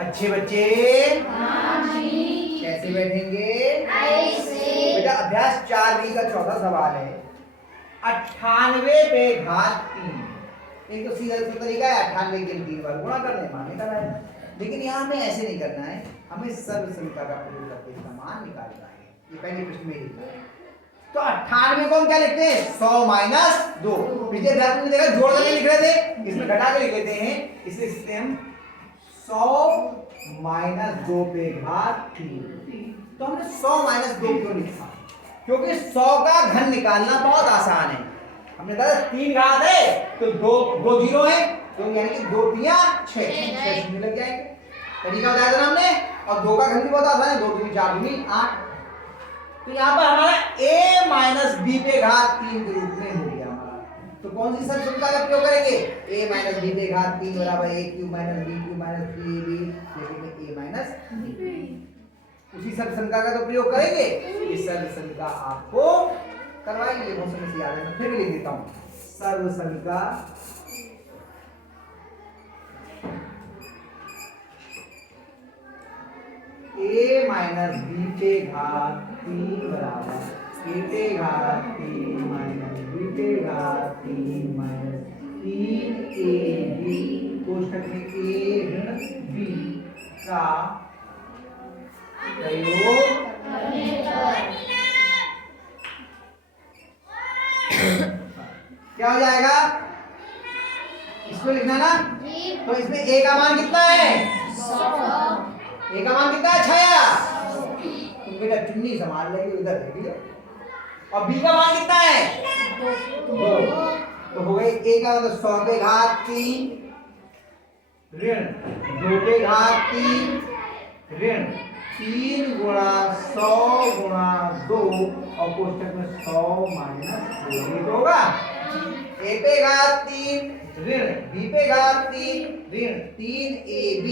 अच्छे बच्चे कैसे बैठेंगे? बेटा अभ्यास 4B का चौथा सवाल है। 98 पे घात 3। एक तो सीधा तरीका है 98 के 3 बार गुणा करने मान्यता है, लेकिन यहाँ हमें ऐसे नहीं करना है, हमें सर्वसंख्या का प्रयोग करके इसका मान निकालना है। ये पहले प्रश्न में लिखा है। तो 98 को हम क्या लिखते हैं? 100 माइनस 2। पिछले अभ्यास में देखा जोड़ करके लिख रहे थे, इसमें घटा के लिख लेते हैं। इसलिए लिखते हैं हम 100 माइनस 2 पे घात 3। तो हमने 100 माइनस 2 क्यों लिखा? क्योंकि 100 का घन निकालना बहुत आसान है। हमने कहा 3 घात है तो दो जीरो है, तो यानी कि 2 तिया 6 शून्य लग जाएंगे। तरीका बताया था हमने। और 2 का घन भी बहुत आसान है, 2 दूनी 4 दूनी 8। तो यहाँ पर हमारा a माइनस बी पे घात 3 के रूप में हो गया हमारा। तो कौन सी सर्वसंख्या का प्रयोग करेंगे? a माइनस बी पे घात 3 बराबर a cube minus b cube minus 3ab, लिखेंगे a माइनस b। उसी सर्वसंख्या का तो प्रयोग करेंगे। इस सर्वसंख्या आपको करवाएंगे, बहुत समय से याद है, मैं फिर भी लिख देता हूँ। सर्वसंख्या a माइनस b पे घात 3 बराबर a पे घात 3 माइनस b पे घात 3 माइनस 3ab कोष्ठक में a ऋण b का प्रयोग क्या हो जाएगा? इसको लिखना ना। तो इसमें a का मान कितना है? 100। a का मान कितना है? छाया तुम बेटा चुन्नी संभाल लेंगे उधर है। और b का मान कितना है? 2। तो हो गई a का मतलब 100 पे घात 3 ऋण 2 पे घात 3 ऋण 3 गुणा 100 गुणा 2 और कोष्ठक में 100 माइनस 2 ये तो होगा। a पे घात 3 ऋण b पे घात 3 ऋण 3ab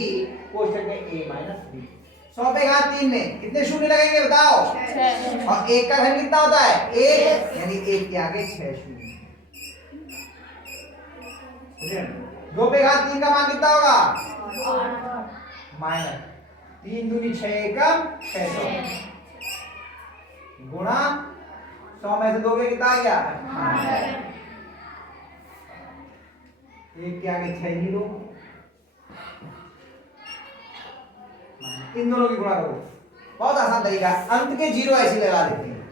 कोष्ठक में a माइनस b। 100 पे घात 3 में कितने शून्य लगेंगे बताओ? 6। और 1 का घन कितना होता है? 1, यानी 1 के आगे 6 शून्य। ऋण 2 पे घात 3 का मान कितना होगा? 8 माइनस 3 दूनी 6 एकम 600 गुणा 100 में से 2 के कितना आ गया? 18। 1 के आगे 6 जीरो, इन दोनों की गुणा करो। बहुत आसान तरीका है, अंत के जीरो ऐसे लगा देते हैं,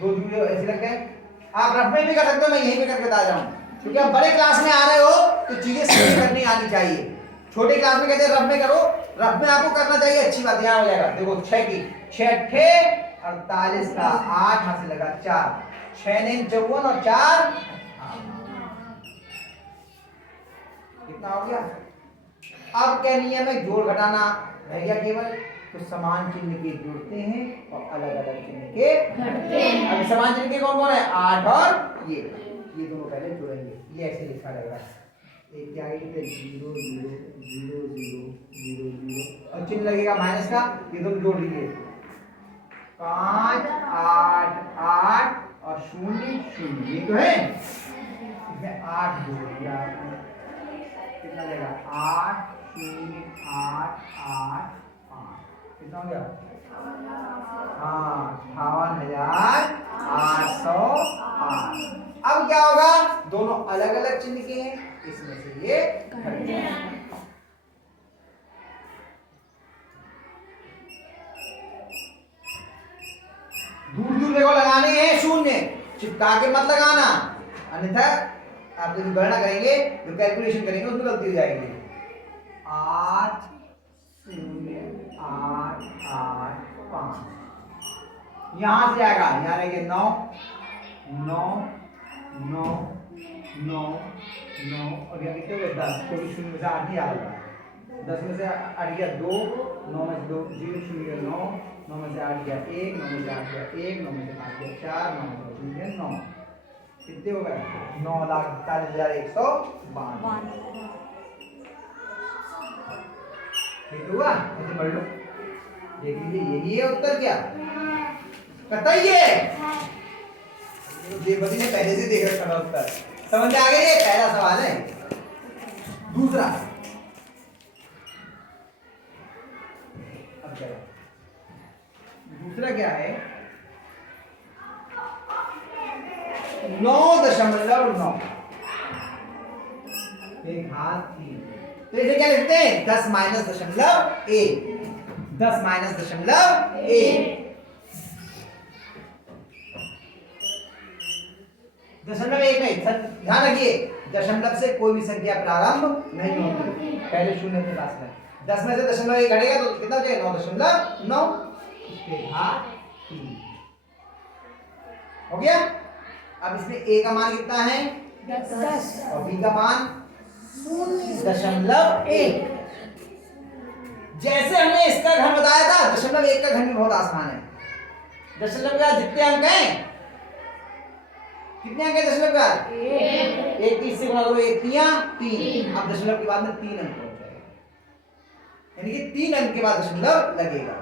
2 जीरो ऐसे लग गए। आप रफ में भी कर सकते हो, मैं यहीं पे करके बता रहा हूं, क्योंकि आप बड़े क्लास में आ रहे हो तो चीजें सही करनी आनी चाहिए। छोटे क्लास में कहते हैं रफ में करो, रफ में आपको करना चाहिए, अच्छी बात यहाँ हो जाएगा। देखो 6 की 6 अट्ठे 48 का 8 हाथ से लगा 4, 6 ने 54 और 4 कितना हो गया? अब क्या नियम है? जोड़ घटाना रह गया केवल, तो समान चिन्ह के जोड़ते हैं और अलग अलग चिन्ह के घटते हैं। अब समान चिन्ह के कौन कौन है? 8 और ये दोनों पहले जोड़ेंगे। ये ऐसे लिखा रहेगा, एक क्या है 0 0 0 0 0 0 और चिन्ह लगेगा माइनस का, ये दोनों जोड़ लीजिए 5 8 8 और 0 0, ये तो है। इसमें 8 जोड़ दिया कितना लगेगा? 8 0 8 8 5 कितना हो गया? हाँ 58,808। अब क्या होगा? दोनों अलग अलग चिन्ह के हैं, इसमें से ये घट जाएगा। दूर दूर देखो लगाने हैं शून्य, चिपका के मत लगाना, अन्यथा आप जो गणना करेंगे, जो कैलकुलेशन करेंगे उसमें गलती हो जाएगी। 8 0 8 8 5 यहां से आएगा, यहाँ रहेंगे 9 9 9 9 9 और यहाँ कितने हो गए? 10, क्योंकि शून्य में से 8 ही आ रहा है। 10 में से 8 गया 2, 9 में से 2 0 0 9 9 में से 8 गया 1, 9 में से 8 गया 1, 9 में से 5 गया 4, 9 में से 0 9 कितने हो गए? 9,41,152। ठीक हुआ? ऐसे पढ़ लो, देख लीजिए यही है उत्तर। क्या बताइए? देवपति ने पहले से देख रखा था उत्तर, समझ में आ गया? ये पहला सवाल है। दूसरा अब चलो दूसरा क्या है 9.9 पे घात 3। तो इसे क्या लिखते हैं 10 माइनस दशमलव 1 10 माइनस दशमलव 1 दशमलव 1 नहीं ध्यान रखिए दशमलव से कोई भी संख्या प्रारंभ नहीं होती पहले शून्य के पास में 10 में से दशमलव 1 घटेगा तो कितना हो जाएगा 9.9 पे घात 3 हो गया। अब इसमें a का मान कितना है 10 और b का मान 0.1। जैसे हमने इसका घन बताया था 0.1 का घन भी बहुत आसान है। दशमलव का जितने अंक हैं कितने अंक है दशमलव का 1 30 से गुणा करो 1 3 3 अब दशमलव के बाद में 3 अंक हो जाएगा यानी कि 3 अंक के बाद दशमलव लगेगा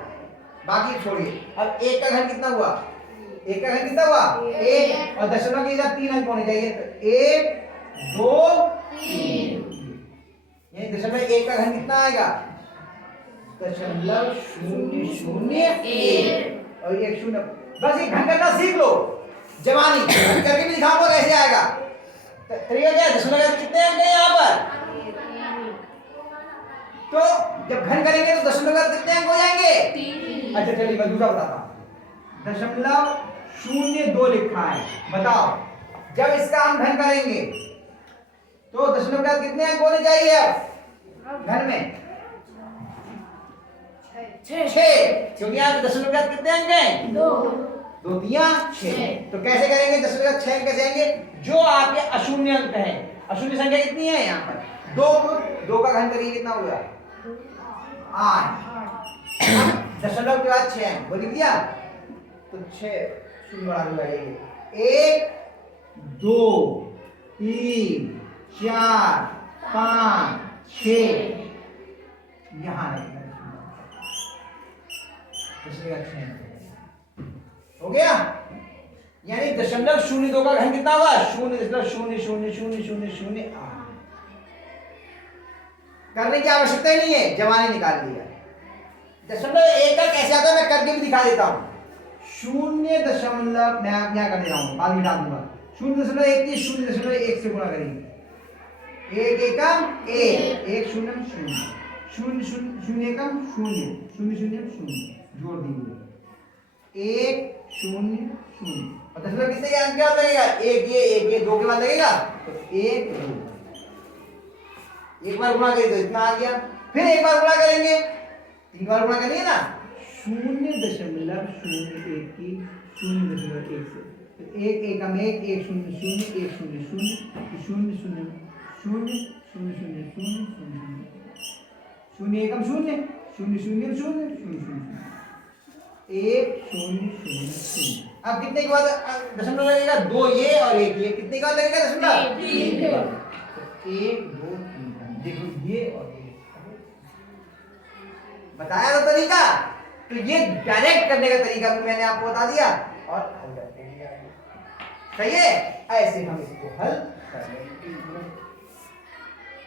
बाकी छोड़िए। अब 1 का घन कितना हुआ 1 का घन कितना हुआ 1 और दशमलव के साथ 3 अंक होने चाहिए तो 1 2 3 ये दशमलव 1 का घन कितना आएगा 0.001 और 1 0 बस ये घन करना सीख लो जवानी घन करके भी दिखाऊंगा कैसे आएगा। तरीका क्या है दशमलव कितने अंक हैं यहाँ पर तो जब घन करेंगे तो दशमलव कितने अंक हो जाएंगे 3। अच्छा चलिए मैं दूसरा बताता हूँ 0.02 लिखा है बताओ जब इसका हम घन करेंगे तो दशमलव के बाद कितने अंक होने चाहिए अब घन में 6 क्योंकि यहाँ दशमलव के बाद कितने अंक हैं 2 2 3 6 तो कैसे करेंगे दशमलव के बाद 6 कैसे आएंगे जो आपके अशून्य अंक है अशून्य संख्या कितनी है यहाँ पर 2 का घन करिए कितना हुआ 8 दशमलव के बाद 6 अंक बोल दिया तो 6 शून्य बढ़ा दूंगा 1 2 3 4 5 6 यहाँ हो गया यानी 0.02 का घन कितना होगा 0.000008 करने की आवश्यकता ही नहीं है जवानी निकाल लिया 0.1 का कैसे आता है मैं करके भी दिखा देता हूं 0. मैं यहाँ कर दे रहा हूँ बाद मिटा दूंगा 0.1 की 0.1 से गुणा करेंगे 1 एकम 1 1 0 0 0 0 एकम 0 0 0 0 जोड़ दीजिए 1 0 0 और दशमलव किससे क्या अंक लगेगा 1 ये 2 के बाद लगेगा तो 1 2 एक बार गुणा करें तो इतना आ गया फिर एक बार गुणा करेंगे 3 बार गुणा करेंगे ना 0.01 की 0.1 से 1 एकम 1 1 0 0 1 0 0 0 0 0 0 0 एकम 0 0 0 0 0 1 0 0 0 अब कितने के बाद दशमलव लगेगा 2 ये और 1 ये कितने के बाद लगेगा दशमलव 3 के बाद 1 2 3 देखो ये और ये बताया तो तरीका तो ये डायरेक्ट करने का तरीका भी मैंने आपको बता दिया और हल कर दिया सही है ऐसे हम इसको हल कर लेंगे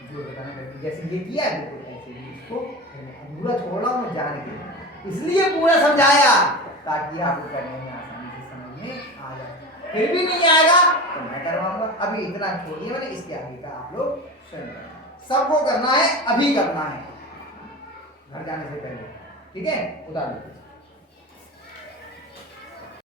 जो बताना करके जैसे ये किया है ऐसे ही इसको पूरा छोड़ रहा हूं जान के इसलिए पूरा समझाया ताकि आपको करने में आसानी से समझ में आ जाए फिर भी नहीं आएगा तो मैं करवाऊंगा अभी इतना छोड़ दिया मैंने इसके आगे का आप लोग स्वयं करना सबको करना है अभी करना है घर जाने से पहले ठीक है उतार लीजिए।